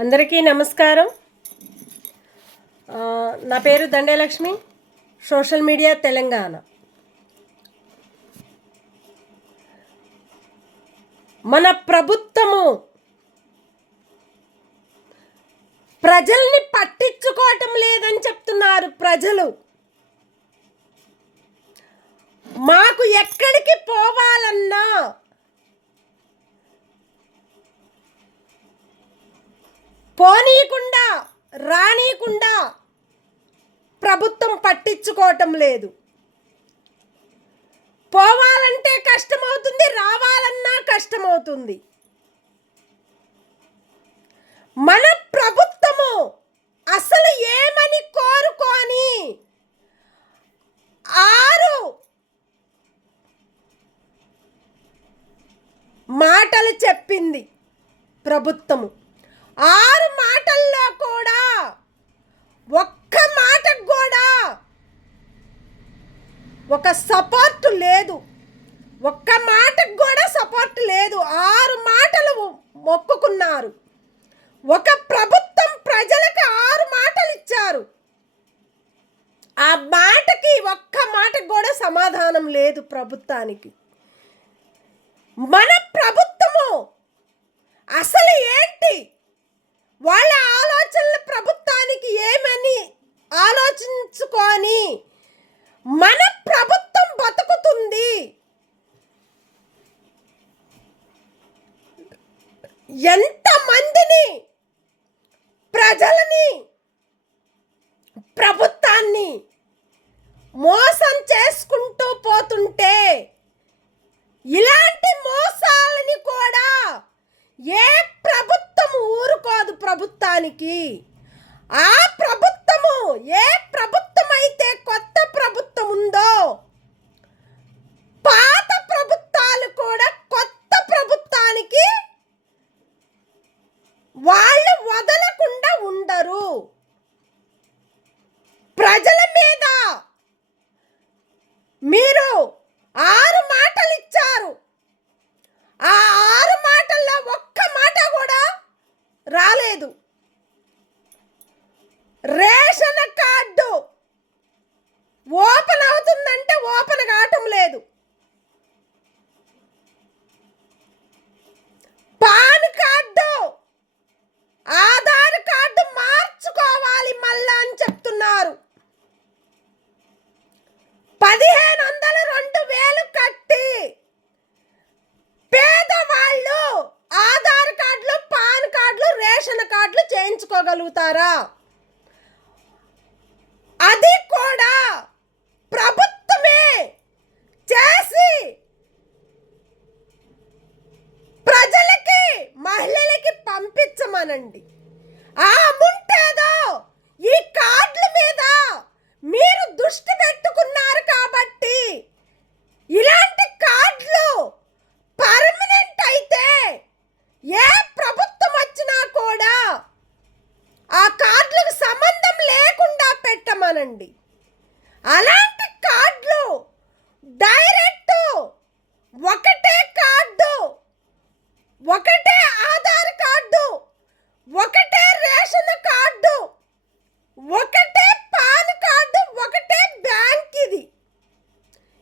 అందరికీ నమస్కారం. నా పేరు దండేలక్ష్మి, సోషల్ మీడియా తెలంగాణ. మన ప్రభుత్వము ప్రజల్ని పట్టించుకోవటం లేదని చెప్తున్నారు ప్రజలు. మాకు ఎక్కడికి పోవాలన్నా పోనీయకుండా రానీయకుండా ప్రభుత్వం పట్టించుకోవటం లేదు. పోవాలంటే కష్టమవుతుంది, రావాలన్నా కష్టమవుతుంది. మన ప్రభుత్వము అసలు ఏమని కోరుకొని 6 మాటలు చెప్పింది ప్రభుత్వము. 6 మాటల్లో కూడా ఒక్క మాటకు కూడా ఒక సపోర్ట్ లేదు. ఒక్క మాటకు కూడా సపోర్ట్ లేదు. 6 మాటలు మొక్కుకున్నారు. ఒక ప్రభుత్వం ప్రజలకు 6 మాటలు ఇచ్చారు. ఆ మాటకి ఒక్క మాటకు కూడా సమాధానం లేదు ప్రభుత్వానికి. మన ప్రభుత్వము అసలు ఏంటి, వాళ్ళ ఆలోచనలు ప్రభుత్వానికి ఏమని ఆలోచించుకొని మన ప్రభుత్వం బతుకుతుంది. ఎంతమందిని, ప్రజలని, ప్రభుత్వాన్ని మోసం చేసుకుంటూ పోతుంటే ఇలాంటి మోసాలని కూడా ఏ ప్రభుత్వం ఊరుకోదు ప్రభుత్వానికి. ఆ ప్రభుత్వము, ఏ ప్రభుత్వం అయితే కొత్త ప్రభుత్వం ఉందో, పాత ప్రభుత్వాలు కూడా కొత్త ప్రభుత్వానికి వాళ్ళు వదలకుండా ఉండరు. ప్రజల మీద మీరు 6 మాటలు ఇచ్చారు. ఆ 6 మాటల్లో ఒక్క మాట కూడా రాలేదు. రేషన్ కార్డు ఓపెన్ అవుతుందంటే ఓపెన్ కావటం లేదు. పాన్ కార్డు, ఆధార్ కార్డు మార్చుకోవాలి మళ్ళా అని చెప్తున్నారు. 1500 2000 కట్టి పేదవాళ్ళు ఆధార్ కార్డులు, పాన్ కార్డులు, రేషన్ కార్డులు చేయించుకోగలుగుతారా? అది కూడా ప్రభుత్వమే చేసి ప్రజలకి, మహిళలకి పంపించమనండి. ఆ అమౌంటేదో ఈ కార్డుల మీద మీరు దృష్టి పెట్టుకున్నారు కాబట్టి ఇలాంటి కార్డులు పర్మనెంట్ అయితే ఏ ప్రభుత్వం వచ్చినా కూడా ఆ కార్డులకు సంబంధం లేకుండా పెట్టమనండి. అలాంటి కార్డులు డైరెక్ట్ ఒకటే కార్డు, ఒకటే ఆధార్ కార్డు, ఒకటే రేషన్ కార్డు, ఒకటే పాన్ కార్డు, ఒకటే బ్యాంక్. ఇది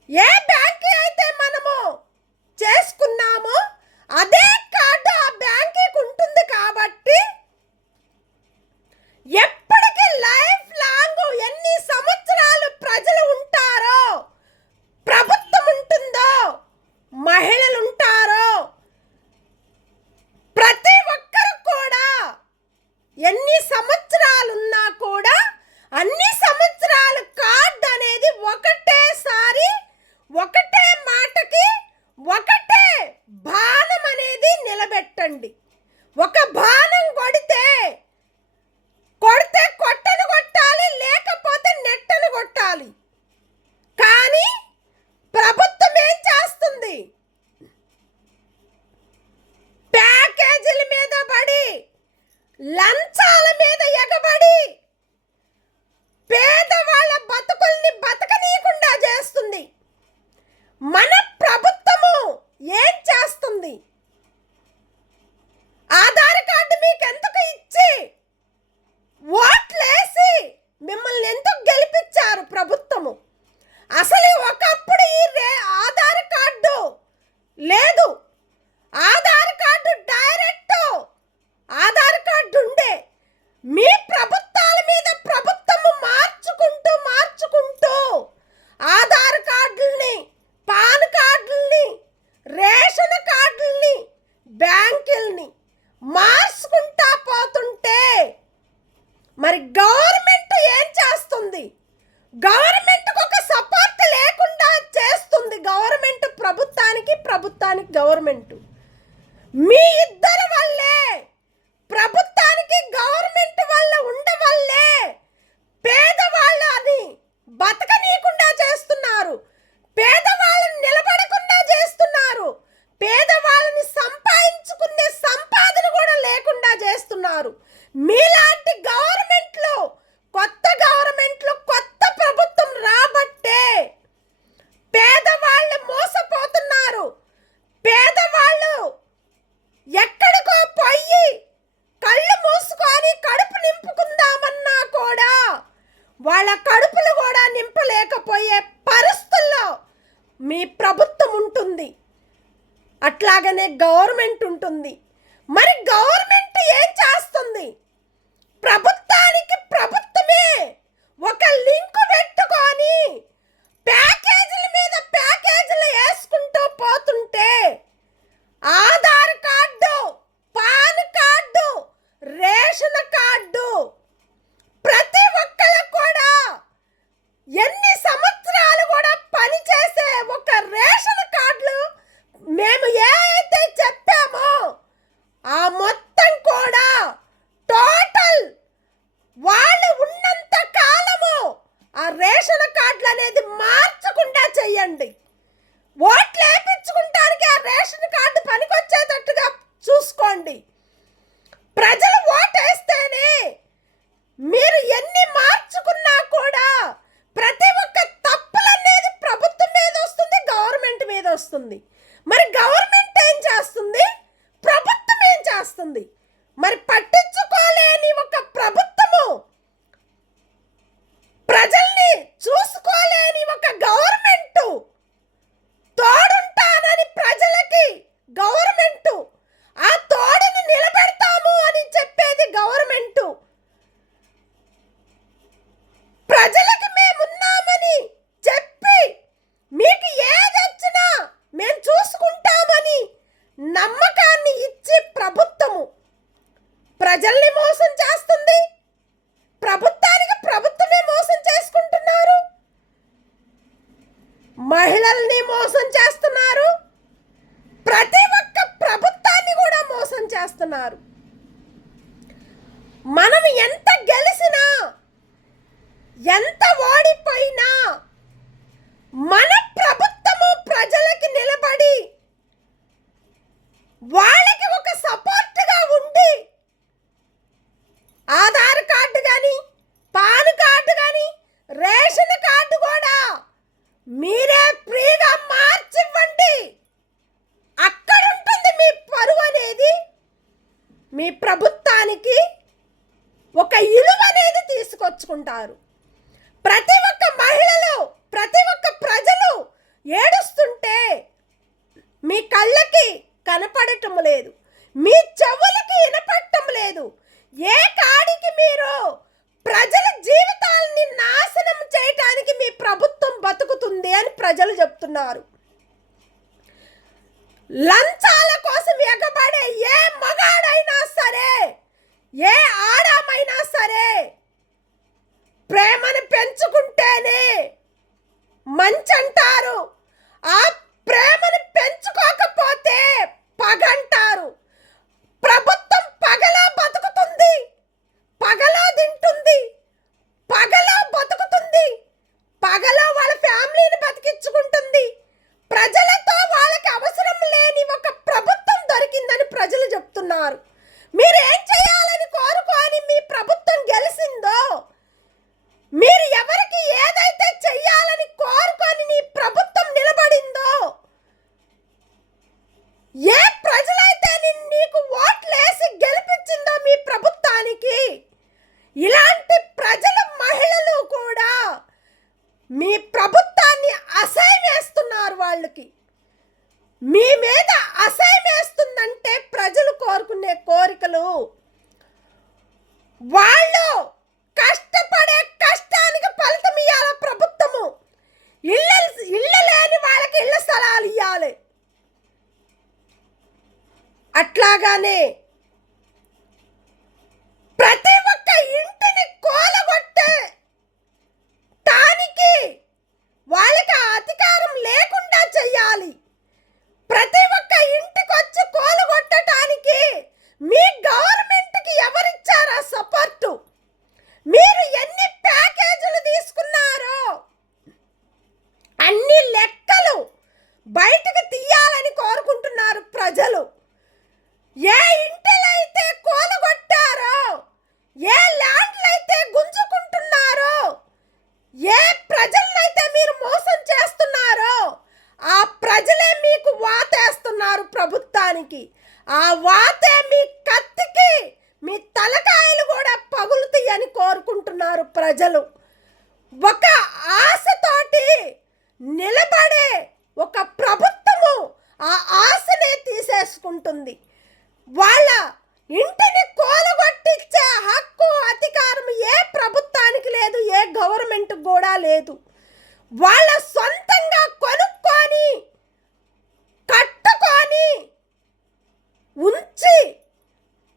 ఏ బ్యాంక్ అయితే మనము చేసుకున్నామో అదే కార్డు ఆ బ్యాంకుకి ఉంటుంది కాబట్టి ఎప్పటికీ లైఫ్ లాంగ్ ఎన్ని సంవత్సరాలు ప్రజలు ఉంటారో, ప్రభుత్వం ఉంటుందో, మహిళలు ఉంటారో, ప్రతి ఒక్కరు కూడా ఎన్ని సంవత్సరాలున్నా కూడా అన్ని సంవత్సరాలు కార్డు అనేది ఒకటేసారి, ఒకటే మాటకి, ఒకటే బాణం అనేది నిలబెట్టండి. ఒక బాణం కొడితే కొట్టను కొట్టాలి, లేకపోతే నెట్టను కొట్టాలి. కానీ ప్రభుత్వం ఏం చేస్తుంది? ప్యాకేజీల మీద పడి, లంచాల మీద ఎగబడి పేదవాళ్ళ బతుకుల్ని బతకనీయకుండా చేస్తుంది. మన ప్రభుత్వము ఏం చేస్తుంది? ఆధార్ కార్డు మీకు ఎందుకు ఇచ్చి చేస్తున్నారు. మీలాంటి గవర్నమెంట్లు, కొత్త గవర్నమెంట్లు, కొత్త ప్రభుత్వం రాబట్టే పేదవాళ్ళు మోసపోతున్నారు. పేదవాళ్ళు ఎక్కడికో పోయి కళ్ళు మూసుకొని కడుపు నింపుకుందామన్నా కూడా వాళ్ళ కడుపులు కూడా నింపలేకపోయే పరిస్థితుల్లో మీ ప్రభుత్వం ఉంటుంది. అట్లాగనే గవర్నమెంట్ ఉంటుంది. మరి గవర్నమెంట్ ఏం చేస్తుంది? ప్రభుత్వానికి ప్రభుత్వమే ఒక లింకు పెట్టుకొని ప్యాకేజీల మీద ప్యాకేజీలు వేసుకుంటూ పోతుంటే Aadhaar card, pan card, ration card ప్రతి ఒక్కరు కూడా ఎన్ని సంవత్సరాలు కూడా పనిచేసే ఒక రేషన్ కార్డులు మేము ఏదైతే చెప్పామో ఆ మొత్తం కూడా టోటల్ వాళ్ళు ఉన్నంత కాలము ఆ రేషన్ కార్డులు అనేది మార్చకుండా చెయ్యండి. ఓట్లు వేయించుకుంటానికి ఆ రేషన్ కార్డు పనికొచ్చేటట్టుగా చూసుకోండి. ప్రజలు ఓటేస్తేనే మీరు ఎన్ని మార్చుకున్నా కూడా ప్రతి ఒక్క తప్పులనేది ప్రభుత్వం మీద వస్తుంది, గవర్నమెంట్ మీద వస్తుంది. మరి గవర్నమెంట్ ఏం చేస్తుంది? ప్రభుత్వం ఏం చేస్తుంది? మరి పట్టించుకోలేని ఒక ప్రభుత్వము, ప్రజల్ని చూసుకోలేని ఒక గవర్నమెంట్, తోడుంటానని ప్రజలకి గవర్నమెంట్, ఆ తోడుని నిలబెడతాము అని చెప్పేది గవర్నమెంట్, ప్రజలకి మేమున్నామని చెప్పి మీకు ఏదొచ్చినా మేము చూసుకుంటామని నమ్మకాన్ని ఇచ్చి ప్రభుత్వము ప్రజల్ని మోసం చేస్తుంది. ప్రభుత్వానికి ప్రభుత్వమే మోసం చేసుకుంటున్నారు. మహిళల్ని మోసం చేస్తున్నారు. ప్రతి ఒక్క ప్రభుత్వాన్ని కూడా మోసం చేస్తున్నారు. మనం ఎంత గెలిచినా, ఎంత ఓడిపోయినా మన ప్రభుత్వము ప్రజలకి నిలబడి వాళ్ళకి ఒక సపోర్ట్గా ఉండి ఆధార్ కార్డు కానీ, పాన్ కార్డు కానీ, రేషన్ కార్డు కూడా మీరే ఫ్రీగా మార్చివ్వండి. అక్కడ ఉంటుంది మీ పరువు అనేది. మీ ప్రభుత్వానికి ఒక ఇలువ అనేది తీసుకొచ్చుకుంటారు. ప్రతి ఒక్క మహిళలు, ప్రతి ఒక్క ప్రజలు ఏడుస్తుంటే మీ కళ్ళకి కనపడటం లేదు, మీ చెవులకి వినపడటం లేదు. ఏ కాడికి మీరు ప్రజల జీవితాలని నాశనం చేయటానికి మీ ప్రభుత్వం బతుకుతుంది అని ప్రజలు చెప్తున్నారు. లంచాల కోసం ఎగబడే ఏ మగాడైనా సరే, ఏ ఆడమైనా సరే ప్రేమను పెంచుకుంటేనే మంచంటారు. ఆ ప్రేమను పెంచుకోకపోతే పగంటారు. ప్రభుత్వం పగలో బతుకుతుంది, పగలో తింటుంది, పగలో బతుకుతుంది, పగలో వాళ్ళ ఫ్యామిలీని బతికించుకుంటుంది. ప్రజలతో వాళ్ళకి అవసరం లేని ఒక ప్రభుత్వం దొరికిందని ప్రజలు చెప్తున్నారు. మీరేం చేయాలని కోరుకొని మీ ప్రభుత్వం గెలిచిందో, మీరు ఎవరికి ఏదైతే చెయ్యాలని కోరుకొని నీ ప్రభుత్వం నిలబడిందో, ఏ ప్రజలైతే నీకు ఓట్లేసి గెలిపించిందో మీ ప్రభుత్వానికి, ఇలాంటి ప్రజలు, మహిళలు కూడా మీ ప్రభుత్వాన్ని అసహ్యమేస్తున్నారు. వాళ్ళకి మీ మీద అసహ్యమేస్తుందంటే ప్రజలు కోరుకునే కోరికలు, వాళ్ళు కష్టపడే కష్టానికి ఫలితం ఇవ్వాలి ప్రభుత్వము. ఇళ్ళు లేని వాళ్ళకి ఇళ్ళ స్థలాలు ఇవ్వాలి. అట్లాగానే ప్రతి ఒక్క ఇంటిని కూలగొట్టే టానికి వాళ్ళకి అధికారం లేకుండా చెయ్యాలి. ప్రతి ఒక్క ఇంటికి వచ్చి కూలగొట్టడానికి మీ గవర్నమెంట్కి ఎవరిచ్చారా సపోర్టు? మీరు ఎన్ని ప్యాకేజీలు తీసుకున్నారో అన్ని లెక్కలు బయటకు తీయాలని కోరుకుంటున్నారు ప్రజలు. ఏ ఇంటి ఆ వాతే మీ కత్తికి మీ తలకాయలు కూడా పగులుతాయని కోరుకుంటున్నారు ప్రజలు. ఒక ఆశతోటి నిలబడే ఒక ప్రభుత్వము ఆ ఆశనే తీసేసుకుంటుంది. వాళ్ళ ఇంటిని కూలగొట్టించే హక్కు అధికారం ఏ ప్రభుత్వానికి లేదు, ఏ గవర్నమెంట్ కూడా లేదు. వాళ్ళ సొంతంగా కొనుక్కొని కట్టుకొని ఉంచి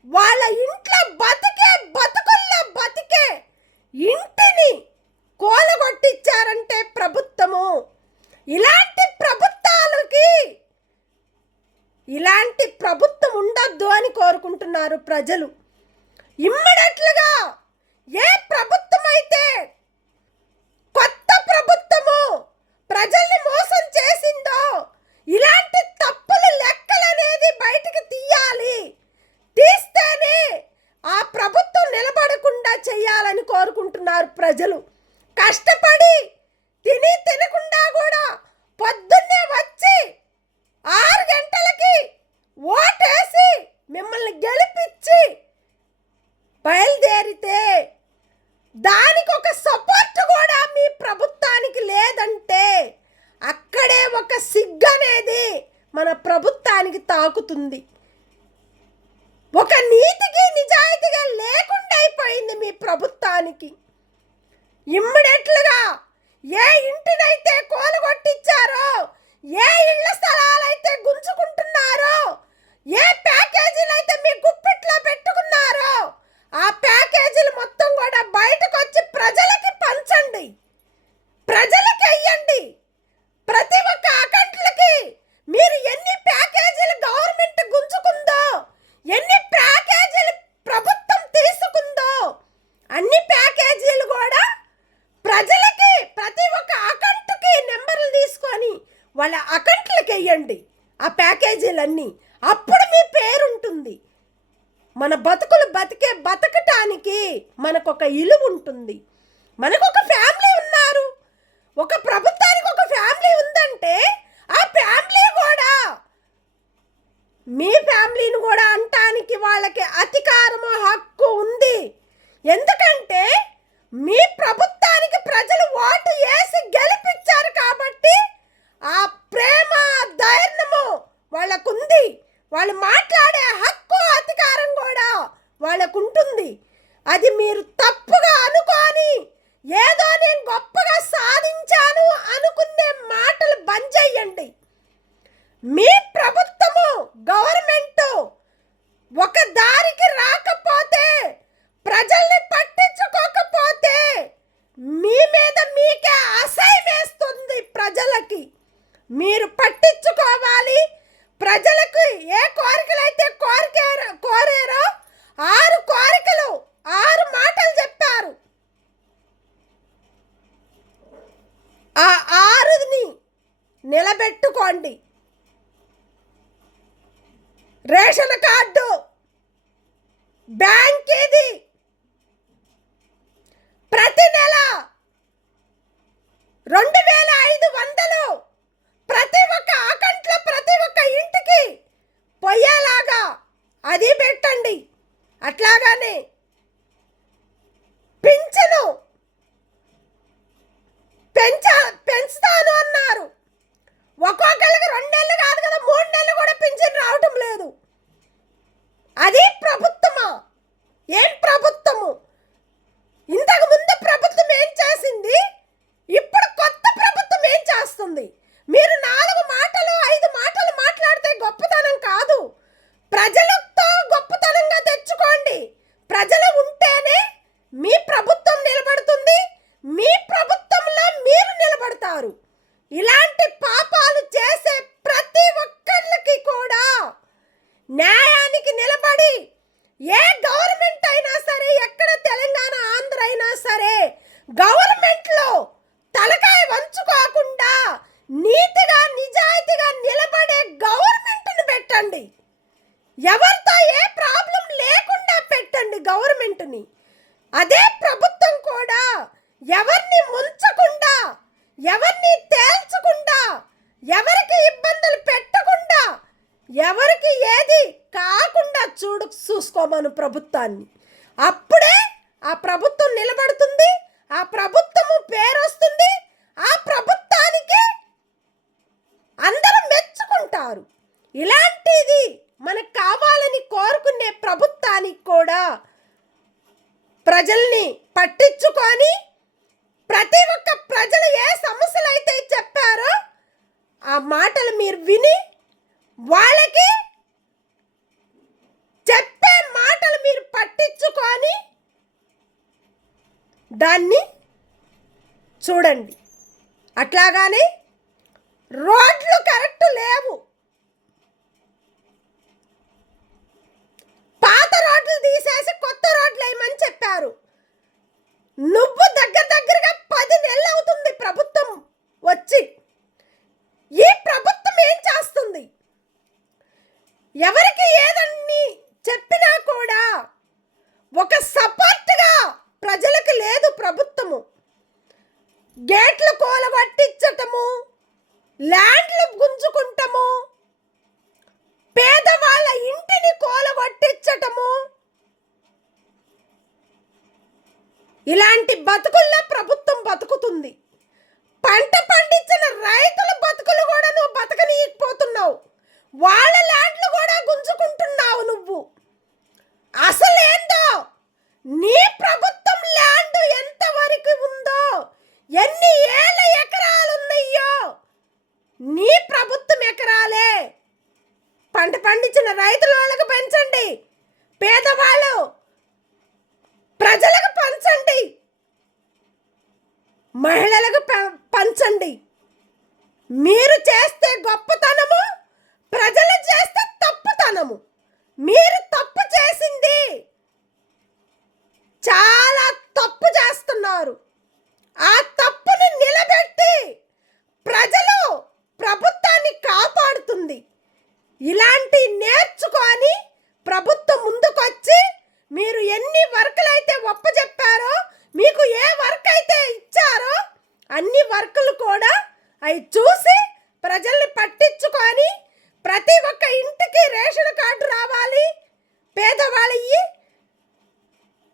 వాళ్ళ ఇంట్లో బతుకుల్లో బతికే ఇంటిని కూలగొట్టించారంటే ప్రభుత్వము. ఇలాంటి ప్రభుత్వం ఉండొద్దు అని కోరుకుంటున్నారు ప్రజలు. ఇమ్మీడియట్లుగా ఏ ప్రభుత్వం అయితే కొత్త ప్రభుత్వము ప్రజల్ని మోసం చేసిందో ఇలాంటి తప్పుల లెక్కలు అనేది బయటికి తీయాలి. తీస్తేనే ఆ ప్రభుత్వం నిలబడకుండా చేయాలని కోరుకుంటున్నారు ప్రజలు. కష్టపడి తినకుండా కూడా పొద్దున్నే వచ్చి 6 గంటలకి ఓటేసి మిమ్మల్ని గెలిపించి బయలుదేరితే దానికి ఒక సపోర్ట్ కూడా మీ ప్రభుత్వానికి లేదంటే అక్కడే ఒక సిగ్గు అనేది మన ప్రభుత్వానికి తాకుతుంది. ఒక నీతికి నిజాయితీగా లేకుండా అయిపోయింది మీ ప్రభుత్వానికి. ఇమ్మీడియట్లుగా ఏ ఇంటినైతే కూలగొట్టించారో, ఏ ఇళ్ల స్థలాలైతే గుంజుకుంటున్నారో, ఏ ప్యాకేజీలు అయితే మీ గుప్పిట్లో పెట్టుకున్నారో ఆ ప్యాకేజీలు మొత్తం కూడా బయటకు వచ్చి ప్రజలకి పంచండి, ప్రజలకి వెయ్యండి. ప్రతి ఒక్క అకౌంట్లకి మీరు ఎన్ని ప్యాకేజీలు గవర్నమెంట్ గుంజుకుందో, ఎన్ని ప్యాకేజీలు ప్రభుత్వం తీసుకుందో అన్ని ప్యాకేజీలు కూడా ప్రజలకి ప్రతి ఒక్క అకౌంట్కి నెంబర్లు తీసుకొని వాళ్ళ అకౌంట్లకి వెయ్యండి ఆ ప్యాకేజీలన్నీ. అప్పుడు మీ పేరు ఉంటుంది. మన బతకటానికి మనకొక ఇలువ ఉంటుంది. మనకొక ఫ్యామిలీ ఉన్నారు. ఒక ప్రభుత్వానికి ఒక ఫ్యామిలీ ఉందంటే ఆ ఫ్యామిలీ కూడా మీ ఫ్యామిలీని కూడా అంటానికి వాళ్ళకి అధికారము హక్కు ఉంది. ఎందుకంటే మీ ప్రభుత్వానికి ప్రజలు ఓటు వేసి గెలిపించారు కాబట్టి ఆ ప్రేమ ధైర్యము వాళ్ళకుంది. వాళ్ళు మాట్లాడే హక్కు అధికారం కూడా వాళ్ళకుంటుంది. అది మీరు తప్పుగా అనుకొని ఏదో నేను గొప్పగా సాధించాను అనుకునే మాటలు బంద్ చేయండి. మీ ప్రభుత్వము గవర్నమెంట్ ఒక దారికి రాకపోతే, ప్రజల్ని పట్టించుకోకపోతే మీ మీద మీకే అసహ్యం వేస్తుంది. ప్రజలకి మీరు పట్టించుకోవాలి. ప్రజలకు ఏ కోరికలు అయితే కోరారో 6 కోరికలు 6 మాటలు చెప్పారు. ఆ 6ని నిలబెట్టుకోండి. రేషన్ కార్డు, బ్యాంక్ ఇది, ప్రతి నెల 2500 ప్రతి ఒక్క అకౌంట్లో ప్రతి ఒక్క ఇంటికి పోయేలాగా అది పెట్టండి. అట్లాగానే పింఛను పెంచుతాను అన్నారు. ఒక్కొక్కరికి 2 నెలలు కాదు కదా, 3 నెలలు కూడా పింఛను రావటం లేదు. అది ప్రభుత్వమా? ఏం ప్రభుత్వము? ఇంతకు ముందు ప్రభుత్వం ఏం చేసింది, ఇప్పుడు కొత్త ప్రభుత్వం ఏం చేస్తుంది? మీరు 4 మాటలు 5 మాటలు మాట్లాడితే గొప్పతనం కాదు. ప్రజలతో గొప్పతనంగా తెచ్చుకోండి. ప్రజలు ఉంటేనే మీ ప్రభుత్వం నిలబడుతుంది. మీ ప్రభుత్వంలో మీరు నిలబడతారు. ఇలాంటి పాపాలు చేసే ప్రతి ఒక్కరికి కూడా న్యాయానికి నిలబడి, ఏ గవర్నమెంట్ అయినా సరే, ఎక్కడ తెలంగాణ ఆంధ్ర అయినా సరే, గవర్నమెంట్లో తలకాయ వంచుకోకుండా నీతిగా నిజాయితీగా నిలబడే గవర్నమెంట్ని పెట్టండి. ఎవరితో ఏ ప్రాబ్లం లేకుండా పెట్టండి గవర్నమెంట్ని. అదే ప్రభుత్వం కూడా ఎవరిని ముంచకుండా, ఎవరిని తేల్చకుండా, ఎవరికి ఇబ్బందులు పెట్టకుండా, ఎవరికి ఏది కాకుండా చూసుకోమను ప్రభుత్వాన్ని. అప్పుడే ఆ ప్రభుత్వం నిలబడుతుంది, ఆ ప్రభుత్వము పేరు వస్తుంది, ఆ ప్రభుత్వానికి అందరూ మెచ్చుకుంటారు. ఇలాంటిది మనకు కావాలని కోరుకునే ప్రభుత్వానికి కూడా ప్రజల్ని పట్టించుకొని ప్రతి ఒక్క ప్రజలు ఏ సమస్యలు అయితే చెప్పారో ఆ మాటలు మీరు విని వాళ్ళకి చెప్పే మాటలు మీరు పట్టించుకొని దాన్ని చూడండి. అట్లాగానే రోడ్లు కరెక్ట్ లేవు, పాత రోడ్లు తీసేసి కొత్త రోడ్లు వేయమని చెప్పారు. నువ్వు దగ్గరగా 10 నెలలు అవుతుంది ప్రభుత్వం వచ్చి. ఈ ప్రభుత్వం ఏం చేస్తుంది? ఎవరికి ఏదన్నీ చెప్పినా కూడా ఒక సపోర్ట్గా ప్రజలకు లేదు ప్రభుత్వము. గేట్లు కూలగొట్టించటము, ల్యాండ్లు గుంజుకుంటము, పేదవాళ్ళ ఇంటిని కూలగొట్టించటము, ఇలాంటి బతుకుల్లో ప్రభుత్వం బతుకుతుంది. పంట పండించిన రైతుల బతుకులు కూడా నువ్వు బతకనీయకపోతున్నావు, వాళ్ళ ల్యాండ్లు కూడా గుంజుకుంటున్నావు నువ్వు. అసలేందో నీ ప్రభుత్వం ల్యాండ్ ఎంతవరకు ఉందో, ఎన్ని ఏళ్ళ ఎకరాలు ఉన్నాయో నీ ప్రభుత్వం ఎకరాలే. పంట పండించిన రైతుల వాళ్ళకు పెంచండి, పేదవాళ్ళు ప్రజలకు పంచండి, మహిళలకు పంచండి. మీరు చేస్తే గొప్పతనము, ప్రజలు చేస్తే తప్పుతనము. మీరు తప్పు చేసింది చాలా తప్పు చేస్తున్నారు. ఆ తప్పును నిలబెట్టి ప్రజలు ప్రభుత్వాన్ని కాపాడుతుంది. ఇలాంటి నేర్చుకొని ప్రభుత్వం ముందుకొచ్చి మీరు ఎన్ని వర్కులు అయితే ఒప్పజెప్పారో, మీకు ఏ వర్క్ అయితే ఇచ్చారో అన్ని వర్కులు కూడా అవి చూసి ప్రజల్ని పట్టించుకొని ప్రతి ఒక్క ఇంటికి రేషన్ కార్డు రావాలి, పేదవాళ్ళకి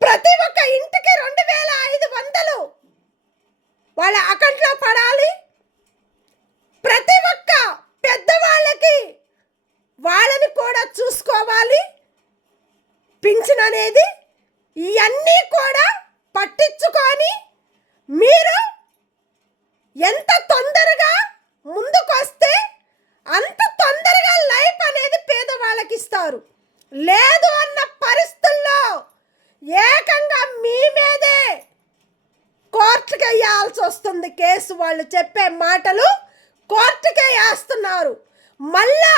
ప్రతి ఒక్క ఇంటికి 2500 వాళ్ళ అకౌంట్లో పడాలి. ప్రతి ఒక్క పెద్దవాళ్ళకి వాళ్ళని కూడా చూసుకోవాలి పింఛన్ అనేది. ఇవన్నీ కూడా పట్టించుకొని మీరు ఎంత తొందరగా ముందుకు వస్తే అంత తొందరగా లైఫ్ అనేది పేదవాళ్ళకి ఇస్తారు. లేదు అన్న పరిస్థితుల్లో ఏకంగా మీ మీదే కోర్టుకి వేయాల్సి వస్తుంది కేసు. వాళ్ళు చెప్పే మాటలు కోర్టుకే వేస్తున్నారు. మళ్ళా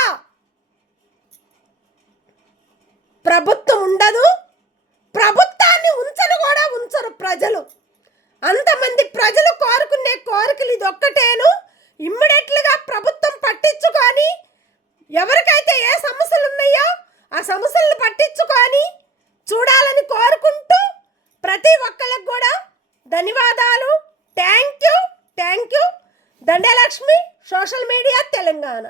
ప్రభుత్వం ఉండదు, ప్రభుత్వాన్ని ఉంచరు ప్రజలు. అంతమంది ప్రజలు కోరుకునే కోరికలు ఇది ఒక్కటేను. ఇమ్మీడియట్లుగా ప్రభుత్వం పట్టించుకొని ఎవరికైతే ఏ సమస్యలు ఉన్నాయో ఆ సమస్యలను పట్టించుకొని చూడాలని కోరుకుంటూ ప్రతి ఒక్కరికి కూడా ధన్యవాదాలు. Thank you. Dande Lakshmi, social media Telangana.